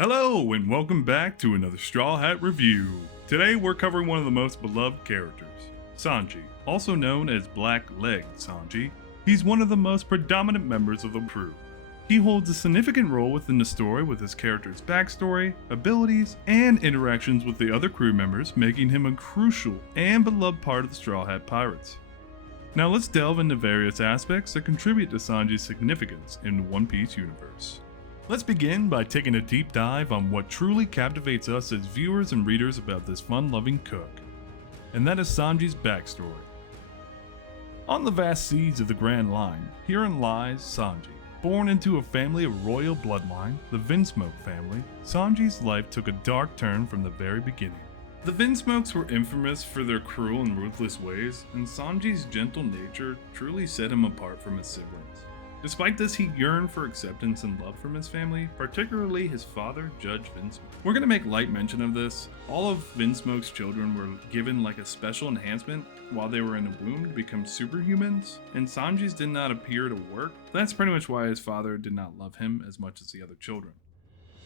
Hello and welcome back to another Straw Hat review. Today we're covering one of the most beloved characters, Sanji, also known as Black-Legged Sanji. He's one of the most predominant members of the crew. He holds a significant role within the story with his character's backstory, abilities, and interactions with the other crew members, making him a crucial and beloved part of the Straw Hat Pirates. Now let's delve into various aspects that contribute to Sanji's significance in the One Piece universe. Let's begin by taking a deep dive on what truly captivates us as viewers and readers about this fun-loving cook, and that is Sanji's backstory. On the vast seas of the Grand Line, herein lies Sanji. Born into a family of royal bloodline, the Vinsmoke family, Sanji's life took a dark turn from the very beginning. The Vinsmokes were infamous for their cruel and ruthless ways, and Sanji's gentle nature truly set him apart from his siblings. Despite this, he yearned for acceptance and love from his family, particularly his father, Judge Vinsmoke. We're going to make light mention of this. All of Vinsmoke's children were given like a special enhancement while they were in the womb to become superhumans, and Sanji's did not appear to work. That's pretty much why his father did not love him as much as the other children.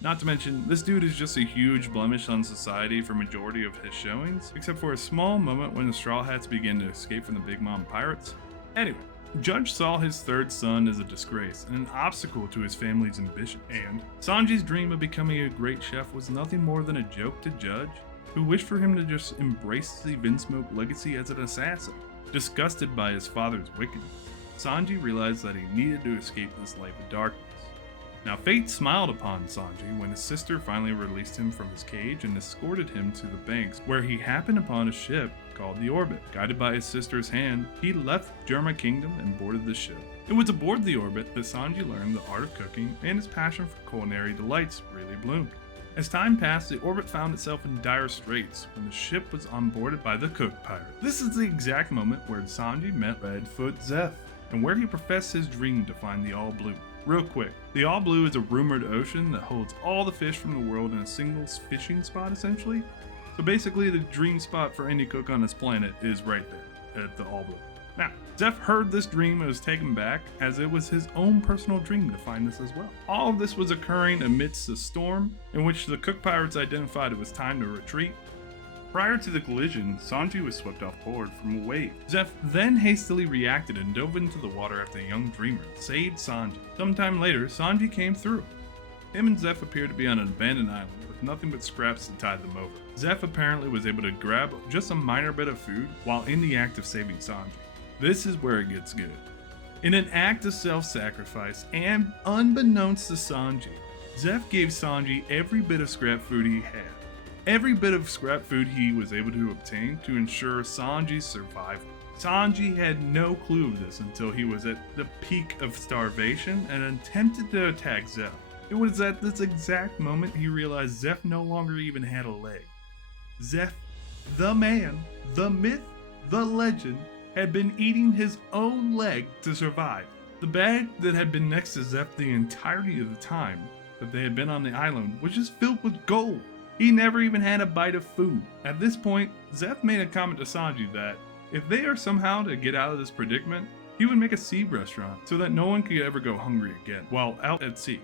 Not to mention, this dude is just a huge blemish on society for majority of his showings, except for a small moment when the Straw Hats begin to escape from the Big Mom pirates. Anyway, Judge saw his third son as a disgrace and an obstacle to his family's ambition, and Sanji's dream of becoming a great chef was nothing more than a joke to Judge, who wished for him to just embrace the Vinsmoke legacy as an assassin. Disgusted by his father's wickedness, Sanji realized that he needed to escape this life of darkness. Now, fate smiled upon Sanji when his sister finally released him from his cage and escorted him to the banks, where he happened upon a ship called the Orbit. Guided by his sister's hand, he left Germa Kingdom and boarded the ship. It was aboard the Orbit that Sanji learned the art of cooking, and his passion for culinary delights really bloomed. As time passed, the Orbit found itself in dire straits when the ship was onboarded by the Cook Pirate. This is the exact moment where Sanji met Redfoot Zeph, and where he professed his dream to find the All Blue. Real quick, the All Blue is a rumored ocean that holds all the fish from the world in a single fishing spot, essentially. So basically, the dream spot for any cook on this planet is right there, at the All Blue. Now, Zeph heard this dream and was taken back, as it was his own personal dream to find this as well. All of this was occurring amidst a storm, in which the Cook Pirates identified it was time to retreat. Prior to the collision, Sanji was swept off board from a wave. Zeph then hastily reacted and dove into the water after the young dreamer saved Sanji. Sometime later, Sanji came through. Him and Zeph appeared to be on an abandoned island with nothing but scraps to tide them over. Zeph apparently was able to grab just a minor bit of food while in the act of saving Sanji. This is where it gets good. In an act of self-sacrifice and unbeknownst to Sanji, Zeph gave Sanji every bit of scrap food he had. Every bit of scrap food he was able to obtain to ensure Sanji's survival. Sanji had no clue of this until he was at the peak of starvation and attempted to attack Zeph. It was at this exact moment he realized Zeph no longer even had a leg. Zeph, the man, the myth, the legend, had been eating his own leg to survive. The bag that had been next to Zeph the entirety of the time that they had been on the island was just filled with gold. He never even had a bite of food. At this point, Zeph made a comment to Sanji that if they are somehow to get out of this predicament, he would make a sea restaurant so that no one could ever go hungry again while out at sea.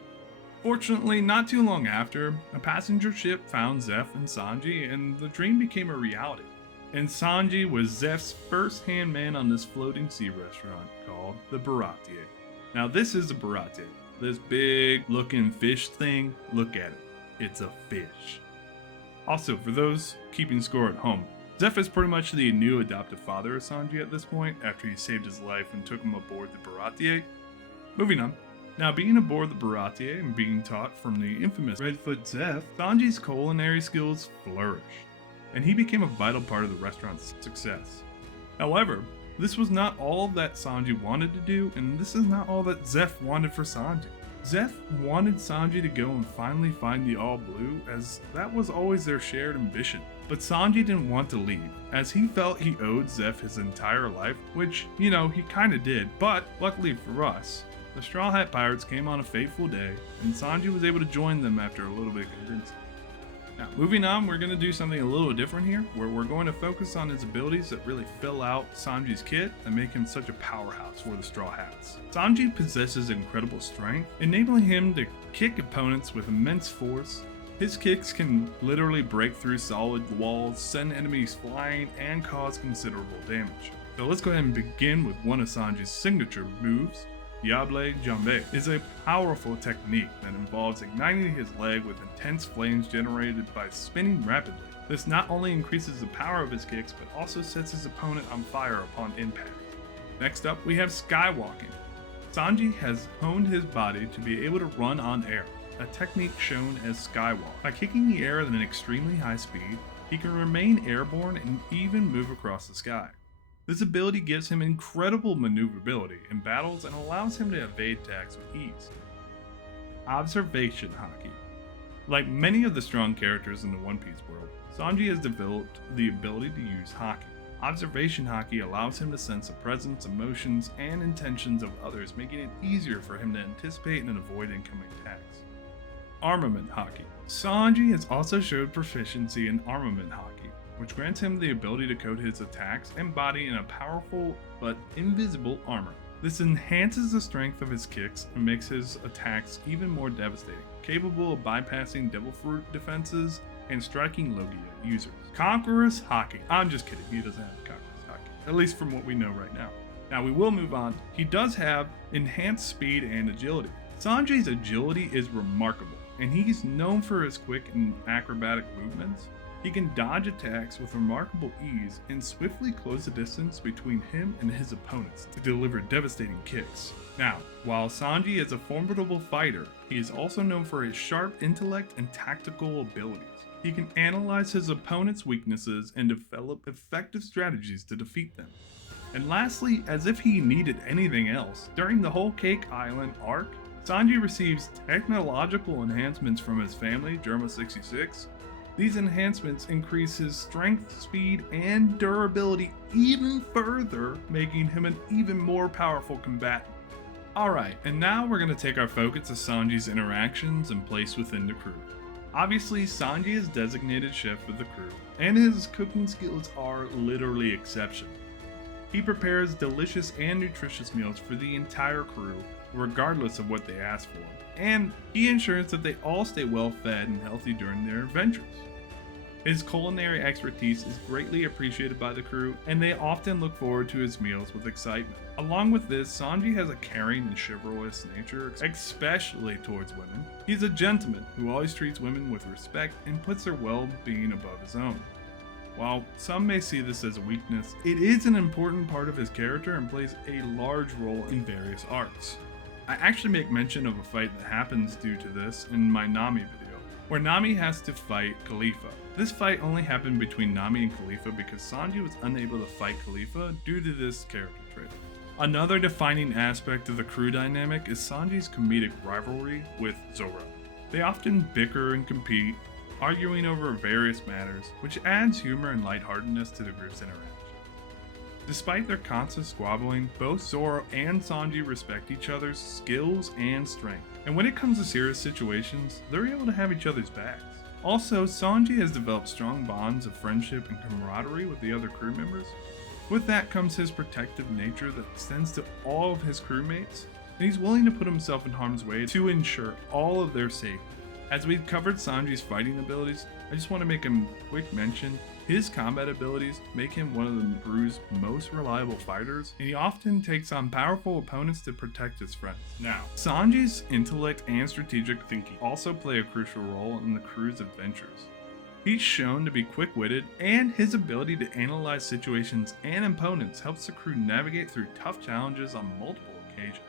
Fortunately, not too long after, a passenger ship found Zeph and Sanji, and the dream became a reality. And Sanji was Zeph's first-hand man on this floating sea restaurant called the Baratier. Now this is a Baratier. This big looking fish thing, look at it. It's a fish. Also, for those keeping score at home, Zeph is pretty much the new adoptive father of Sanji at this point, after he saved his life and took him aboard the Baratier. Moving on. Now, being aboard the Baratier and being taught from the infamous Redfoot Zeph, Sanji's culinary skills flourished, and he became a vital part of the restaurant's success. However, this was not all that Sanji wanted to do, and this is not all that Zeph wanted for Sanji. Zeph wanted Sanji to go and finally find the All Blue, as that was always their shared ambition. But Sanji didn't want to leave, as he felt he owed Zeph his entire life, which, he kinda did. But luckily for us, the Straw Hat Pirates came on a fateful day, and Sanji was able to join them after a little bit of convincing. Now, moving on, we're going to do something a little different here, where we're going to focus on his abilities that really fill out Sanji's kit and make him such a powerhouse for the Straw Hats. Sanji possesses incredible strength, enabling him to kick opponents with immense force, His kicks can literally break through solid walls, send enemies flying, and cause considerable damage. So let's go ahead and begin with one of Sanji's signature moves. Diable Jambe is a powerful technique that involves igniting his leg with intense flames generated by spinning rapidly. This not only increases the power of his kicks, but also sets his opponent on fire upon impact. Next up, we have skywalking. Sanji has honed his body to be able to run on air, a technique shown as skywalk. By kicking the air at an extremely high speed, he can remain airborne and even move across the sky. This ability gives him incredible maneuverability in battles and allows him to evade attacks with ease. Observation Haki. Like many of the strong characters in the One Piece world, Sanji has developed the ability to use Haki. Observation Haki allows him to sense the presence, emotions, and intentions of others, making it easier for him to anticipate and avoid incoming attacks. Armament Haki. Sanji has also showed proficiency in Armament Haki, which grants him the ability to coat his attacks and body in a powerful but invisible armor. This enhances the strength of his kicks and makes his attacks even more devastating, capable of bypassing Devil Fruit defenses and striking Logia users. Conqueror's Haki. I'm just kidding, he doesn't have Conqueror's Haki, at least from what we know right now. Now we will move on. He does have enhanced speed and agility. Sanji's agility is remarkable, and he's known for his quick and acrobatic movements. He can dodge attacks with remarkable ease and swiftly close the distance between him and his opponents to deliver devastating kicks. Now, while Sanji is a formidable fighter, he is also known for his sharp intellect and tactical abilities. He can analyze his opponent's weaknesses and develop effective strategies to defeat them. And lastly, as if he needed anything else, during the whole Cake Island arc, Sanji receives technological enhancements from his family, Germa 66. These enhancements increase his strength, speed, and durability even further, making him an even more powerful combatant. Alright, and now we're going to take our focus to Sanji's interactions and place within the crew. Obviously, Sanji is designated chef of the crew, and his cooking skills are literally exceptional. He prepares delicious and nutritious meals for the entire crew, regardless of what they ask for, and he ensures that they all stay well fed and healthy during their adventures. His culinary expertise is greatly appreciated by the crew, and they often look forward to his meals with excitement. Along with this, Sanji has a caring and chivalrous nature, especially towards women. He's a gentleman who always treats women with respect and puts their well-being above his own. While some may see this as a weakness, it is an important part of his character and plays a large role in various arcs. I actually make mention of a fight that happens due to this in my Nami video, where Nami has to fight Khalifa. This fight only happened between Nami and Khalifa because Sanji was unable to fight Khalifa due to this character trait. Another defining aspect of the crew dynamic is Sanji's comedic rivalry with Zoro. They often bicker and compete, arguing over various matters, which adds humor and lightheartedness to the group's interaction. Despite their constant squabbling, both Zoro and Sanji respect each other's skills and strength, and when it comes to serious situations, they're able to have each other's backs. Also, Sanji has developed strong bonds of friendship and camaraderie with the other crew members. With that comes his protective nature that extends to all of his crewmates, and he's willing to put himself in harm's way to ensure all of their safety. As we've covered Sanji's fighting abilities, I just want to make a quick mention. His combat abilities make him one of the crew's most reliable fighters, and he often takes on powerful opponents to protect his friends. Now, Sanji's intellect and strategic thinking also play a crucial role in the crew's adventures. He's shown to be quick-witted, and his ability to analyze situations and opponents helps the crew navigate through tough challenges on multiple occasions.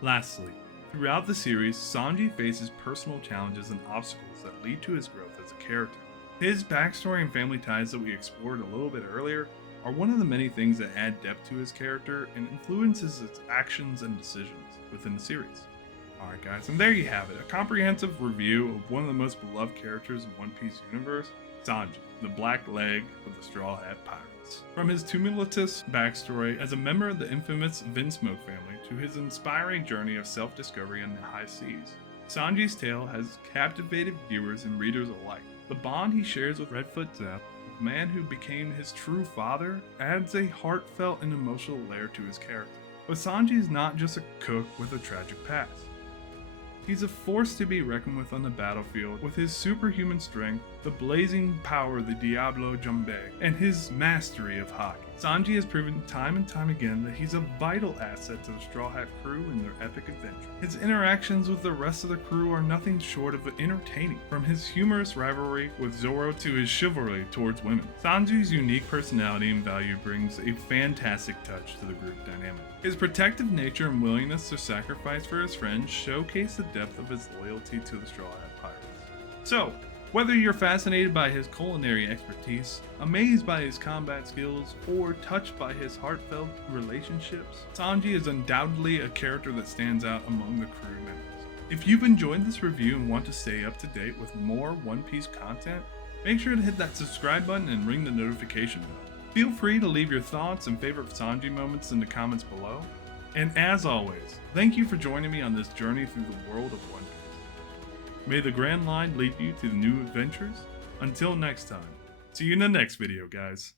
Lastly, throughout the series, Sanji faces personal challenges and obstacles that lead to his growth as a character. His backstory and family ties that we explored a little bit earlier are one of the many things that add depth to his character and influences his actions and decisions within the series. Alright guys, and there you have it, a comprehensive review of one of the most beloved characters in One Piece universe, Sanji, the black leg of the Straw Hat Pirates. From his tumultuous backstory as a member of the infamous Vinsmoke family to his inspiring journey of self-discovery on the high seas, Sanji's tale has captivated viewers and readers alike. The bond he shares with Redfoot Zepp, the man who became his true father, adds a heartfelt and emotional layer to his character. But Sanji is not just a cook with a tragic past. He's a force to be reckoned with on the battlefield, with his superhuman strength, the blazing power of the Diable Jambe, and his mastery of Haki. Sanji has proven time and time again that he's a vital asset to the Straw Hat crew in their epic adventure. His interactions with the rest of the crew are nothing short of entertaining, from his humorous rivalry with Zoro to his chivalry towards women. Sanji's unique personality and value brings a fantastic touch to the group dynamic. His protective nature and willingness to sacrifice for his friends showcase the depth of his loyalty to the Straw Hat Pirates. So, whether you're fascinated by his culinary expertise, amazed by his combat skills, or touched by his heartfelt relationships, Sanji is undoubtedly a character that stands out among the crew members. If you've enjoyed this review and want to stay up to date with more One Piece content, make sure to hit that subscribe button and ring the notification bell. Feel free to leave your thoughts and favorite Sanji moments in the comments below. And as always, thank you for joining me on this journey through the world of One Piece. May the Grand Line lead you to the new adventures. Until next time, see you in the next video, guys.